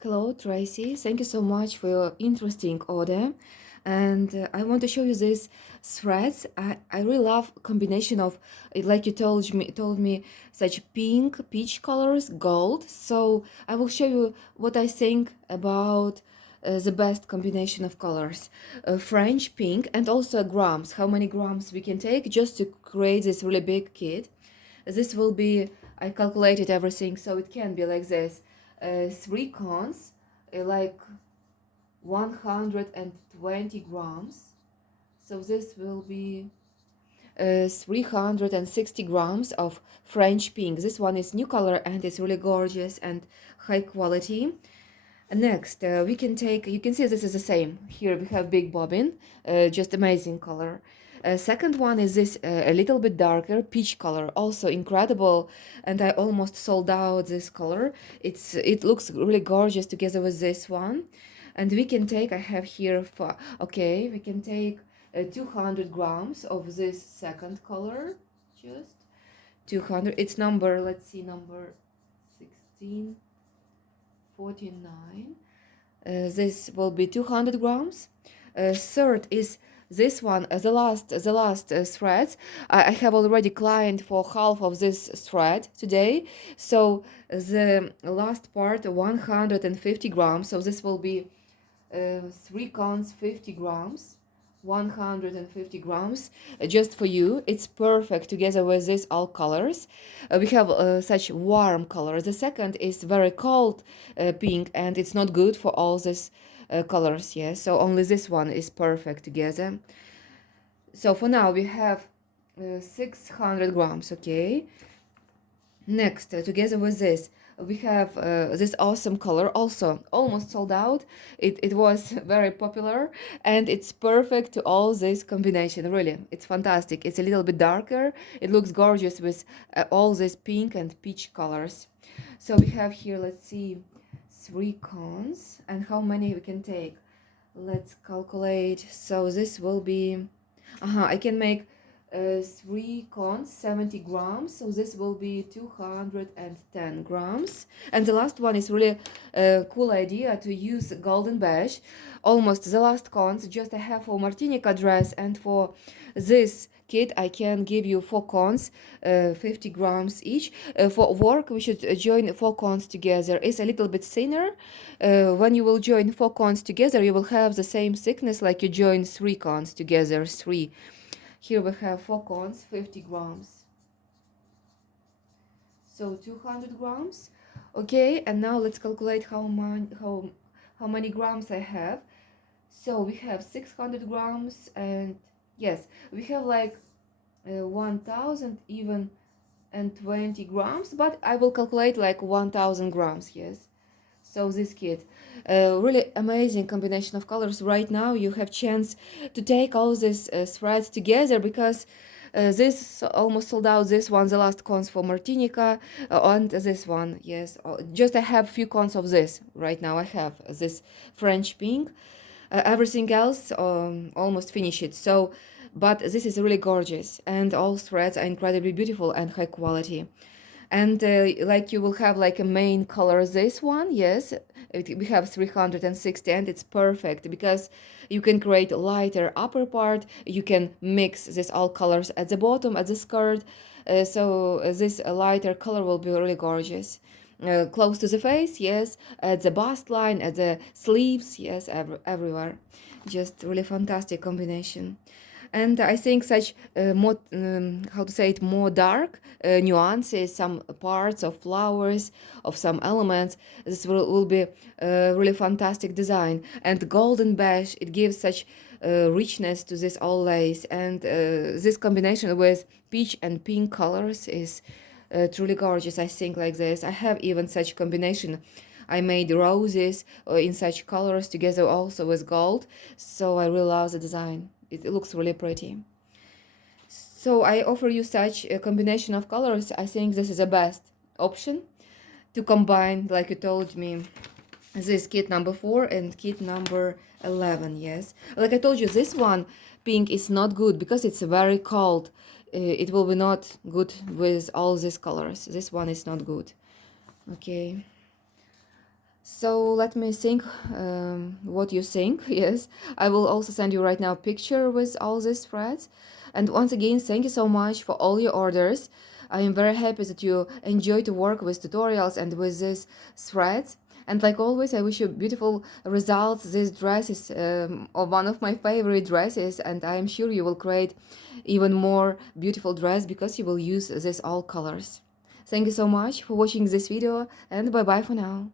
Hello, Tracy. Thank you so much for your interesting order. And I want to show you these threads. I really love combination of like you told me such pink, peach colors, gold. So I will show you what I think about the best combination of colors. French pink and also grams. How many grams we can take just to create this really big kit. This will be, I calculated everything, so it can be like this. Three cones, like 120 grams. So this will be 360 grams of French pink. This one is new color and it's really gorgeous and high quality. Next, we can take, you can see this is the same. Here we have big bobbin, just amazing color. Second one is this a little bit darker peach color, also incredible, and I almost sold out this color. It looks really gorgeous together with this one, and we can take. I have here for okay. We can take 200 grams of this second color, just 200. It's number. Let's see, number 16. 49. This will be 200 grams. Third is this one, the last threads. I have already client for half of this thread today. So the last part, 150 grams. So this will be 3 cones, 50 grams. 150 grams just for you. It's perfect together with these all colors. We have such warm color. The second is very cold pink, and it's not good for all these colors. Yeah, so only this one is perfect together. So for now we have 600 grams. Okay, next together with this we have this awesome color, also almost sold out. It was very popular, and it's perfect to all this combination. Really, it's fantastic. It's a little bit darker. It looks gorgeous with all these pink and peach colors. So we have here, let's see, 3 cones, and how many we can take. Let's calculate. So this will be I can make 3 cones, 70 grams. So this will be 210 grams. And the last one is really a cool idea to use golden beige. Almost the last cones, just I have for Martinica dress, and for this kit I can give you 4 cones, 50 grams each. For work we should join 4 cones together. It's a little bit thinner. When you will join 4 cones together, you will have the same thickness like you join 3 cones together. 3. Here we have 4 cones, 50 grams. So 200 grams. Okay, and now let's calculate how many grams I have. So we have 600 grams, and yes, we have like 1000 even and 20 grams, but I will calculate like 1000 grams. Yes. So this kit, really amazing combination of colors. Right now you have chance to take all these threads together, because this almost sold out. This one, the last cons for Martinica, and this one, yes. Just I have few cons of this right now. I have this French pink. Everything else almost finished. So, but this is really gorgeous, and all threads are incredibly beautiful and high quality. And like you will have like a main color, this one, yes, we have 360, and it's perfect because you can create a lighter upper part. You can mix this all colors at the bottom, at the skirt. So this lighter color will be really gorgeous. Close to the face, yes, at the bust line, at the sleeves, yes, everywhere. Just really fantastic combination. And I think such more, how to say it, more dark nuances, some parts of flowers, of some elements, this will be a really fantastic design. And golden beige, it gives such richness to this all lace, and this combination with peach and pink colors is truly gorgeous. I think like this. I have even such combination. I made roses in such colors together also with gold, so I really love the design. It looks really pretty. So I offer you such a combination of colors. I think this is the best option to combine, like you told me, this kit number 4 and kit number 11. Yes, like I told you, this one pink is not good because it's very cold. It will be not good with all these colors. This one is not good. Okay. So let me think what you think. Yes, I will also send you right now a picture with all these threads. And once again, thank you so much for all your orders. I am very happy that you enjoy to work with tutorials and with these threads. And like always, I wish you beautiful results. This dress is one of my favorite dresses, and I am sure you will create even more beautiful dress because you will use these all colors. Thank you so much for watching this video, and bye bye for now.